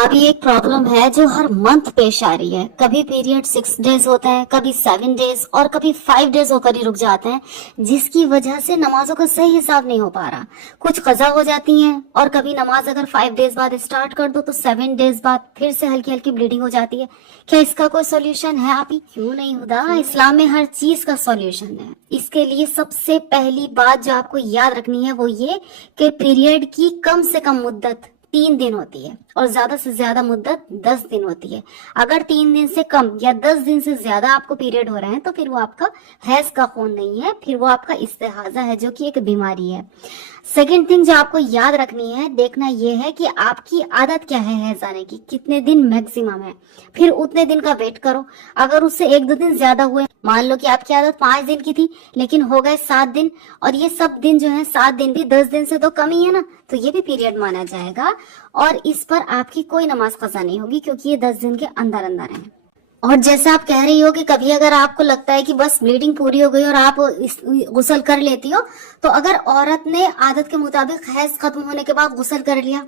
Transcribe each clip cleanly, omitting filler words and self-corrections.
अभी एक प्रॉब्लम है जो हर मंथ पेश आ रही है। कभी पीरियड 6 डेज होता है, कभी 7 डेज और कभी 5 डेज होकर ही रुक जाते हैं, जिसकी वजह से नमाजों का सही हिसाब नहीं हो पा रहा। कुछ कज़ा हो जाती हैं और कभी नमाज अगर 5 डेज बाद स्टार्ट कर दो तो 7 डेज बाद फिर से हल्की हल्की ब्लीडिंग हो जाती है। क्या इसका कोई सॉल्यूशन है? आप ही क्यों नहीं हुदा, इस्लाम में हर चीज का सॉल्यूशन है। इसके लिए सबसे पहली बात जो आपको याद रखनी है वो ये कि पीरियड की कम से कम मुद्दत 3 दिन होती है और ज्यादा से ज्यादा मुद्दत 10 दिन होती है। अगर 3 दिन से कम या 10 दिन से ज्यादा आपको पीरियड हो रहे हैं तो फिर वो आपका हैज का खून नहीं है, फिर वो आपका इस्तिहाजा है जो कि एक बीमारी है। सेकेंड थिंग जो आपको याद रखनी है, देखना ये है कि आपकी आदत क्या है हैज आने की, कितने दिन मैक्सिमम है, फिर उतने दिन का वेट करो। अगर उससे 1-2 दिन ज्यादा हुए, मान लो कि आपकी आदत 5 दिन की थी लेकिन हो गए 7 दिन, और ये सब दिन जो है 7 दिन भी 10 दिन से तो कम ही है ना, तो ये भी पीरियड माना जाएगा और इस पर आपकी कोई नमाज कज़ा नहीं होगी क्योंकि ये 10 दिन के अंदर अंदर है। और जैसे आप कह रही हो कि कभी अगर आपको लगता है कि बस ब्लीडिंग पूरी हो गई और आप गुस्ल कर लेती हो, तो अगर औरत ने आदत के मुताबिक हैज खत्म होने के बाद गुस्ल कर लिया,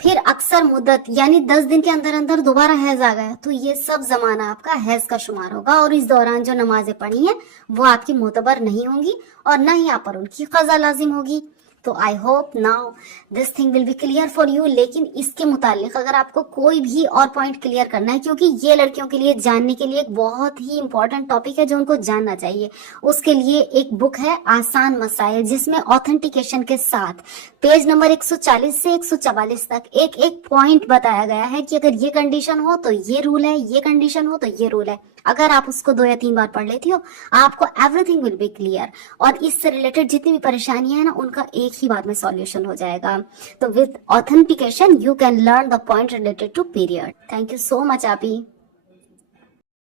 फिर अक्सर मुद्दत यानी 10 दिन के अंदर अंदर दोबारा हैज आ गया, तो ये सब जमाना आपका हैज का शुमार होगा और इस दौरान जो नमाजें पढ़ी हैं वो आपकी मोतबर नहीं होंगी और न ही आप पर उनकी कज़ा लाजिम होगी। तो I hope now this thing will be clear for you. लेकिन इसके मुतालिक अगर आपको कोई भी और पॉइंट क्लियर करना है, क्योंकि ये लड़कियों के लिए जानने के लिए एक बहुत ही इंपॉर्टेंट टॉपिक है जो उनको जानना चाहिए, उसके लिए एक बुक है आसान मसाइल, जिसमें ऑथेंटिकेशन के साथ पेज नंबर 140 से 144 तक एक एक पॉइंट बताया गया है कि अगर ये कंडीशन हो तो ये रूल है, ये कंडीशन हो तो ये रूल है। अगर आप उसको 2 या 3 बार पढ़ लेती हो आपको एवरीथिंग विल बी क्लियर और इससे रिलेटेड जितनी भी परेशानियां हैं ना उनका एक ही बार में सॉल्यूशन हो जाएगा। तो with authentication you can learn the point related to period. Thank you so much आपी।